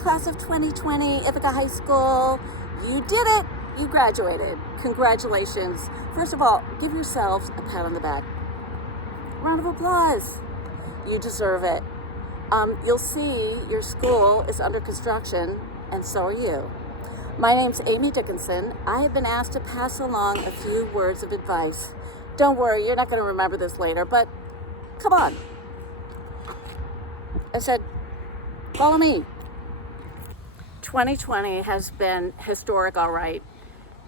class of 2020, Ithaca High School. You did it. You graduated. Congratulations. First of all, give yourselves a pat on the back. Round of applause. You deserve it. You'll see your school is under construction, and so are you. My name's Amy Dickinson. I have been asked to pass along a few words of advice. Don't worry, you're not going to remember this later, but come on. I said, follow me. 2020 has been historic, all right.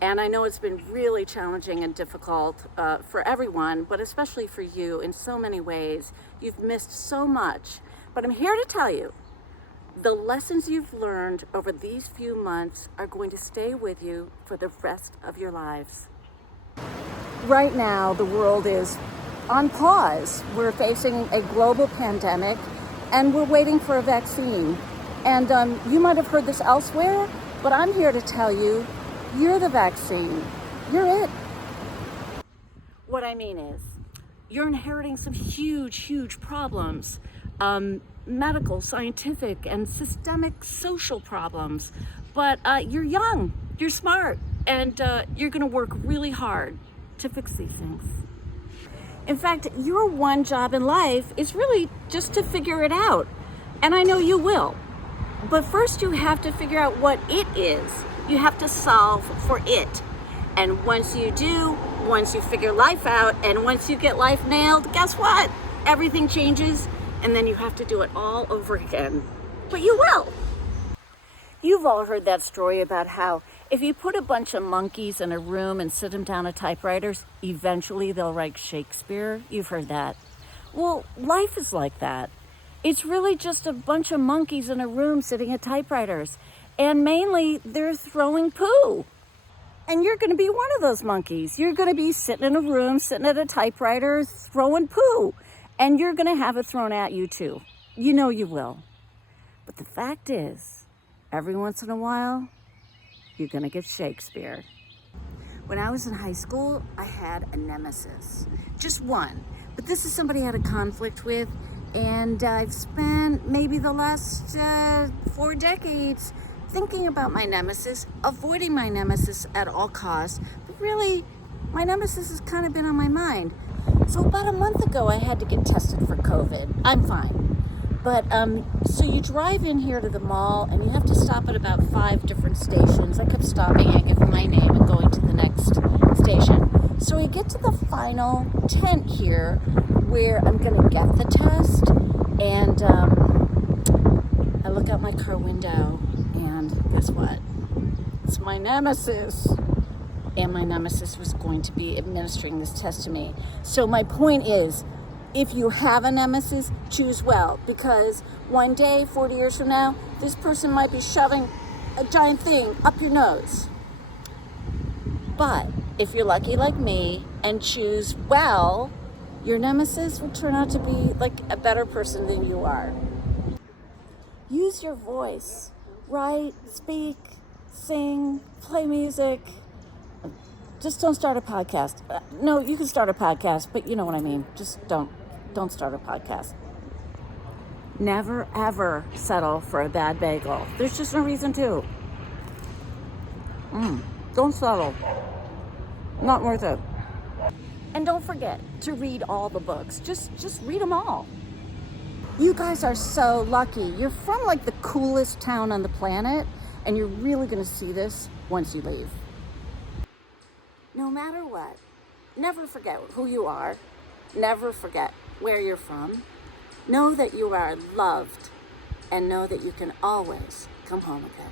And I know it's been really challenging and difficult for everyone, but especially for you in so many ways. You've missed so much. But I'm here to tell you, the lessons you've learned over these few months are going to stay with you for the rest of your lives. Right now, the world is on pause. We're facing a global pandemic, and we're waiting for a vaccine. And you might have heard this elsewhere, but I'm here to tell you, you're the vaccine. You're it. What I mean is, you're inheriting some huge problems. Medical, scientific, and systemic social problems. But you're young, you're smart, and you're gonna work really hard to fix these things. In fact, your one job in life is really just to figure it out. And I know you will. But first you have to figure out what it is. You have to solve for it. And once you do, once you figure life out, and once you get life nailed, guess what? Everything changes, and then you have to do it all over again. But you will. You've all heard that story about how if you put a bunch of monkeys in a room and sit them down at typewriters, eventually they'll write Shakespeare. You've heard that. Well, life is like that. It's really just a bunch of monkeys in a room sitting at typewriters. And mainly, they're throwing poo. And you're going to be one of those monkeys. You're going to be sitting in a room, sitting at a typewriter, throwing poo. And you're going to have it thrown at you too. You know you will. But the fact is, every once in a while, you're going to get Shakespeare. When I was in high school, I had a nemesis. Just one. But this is somebody I had a conflict with. And I've spent maybe the last 4 decades thinking about my nemesis, avoiding my nemesis at all costs. But really, my nemesis has kind of been on my mind. So about a month ago, I had to get tested for COVID. I'm fine. But so you drive in here to the mall and you have to stop at about 5 different stations. I kept stopping, I give my name and going to the next station. So we get to the final tent here where I'm gonna get the test, and I look out my car window and guess what? It's my nemesis. And my nemesis was going to be administering this test to me. So my point is, if you have a nemesis, choose well, because one day, 40 years from now, this person might be shoving a giant thing up your nose. But if you're lucky like me and choose well, your nemesis will turn out to be like a better person than you are. Use your voice. Write, speak, sing, play music. Just don't start a podcast. No, you can start a podcast, but you know what I mean. Just don't start a podcast. Never, ever settle for a bad bagel. There's just no reason to. Don't settle. Not worth it. And don't forget to read all the books. Just read them all. You guys are so lucky. You're from like the coolest town on the planet, and you're really going to see this once you leave. No matter what, never forget who you are. Never forget where you're from. Know that you are loved, and know that you can always come home again.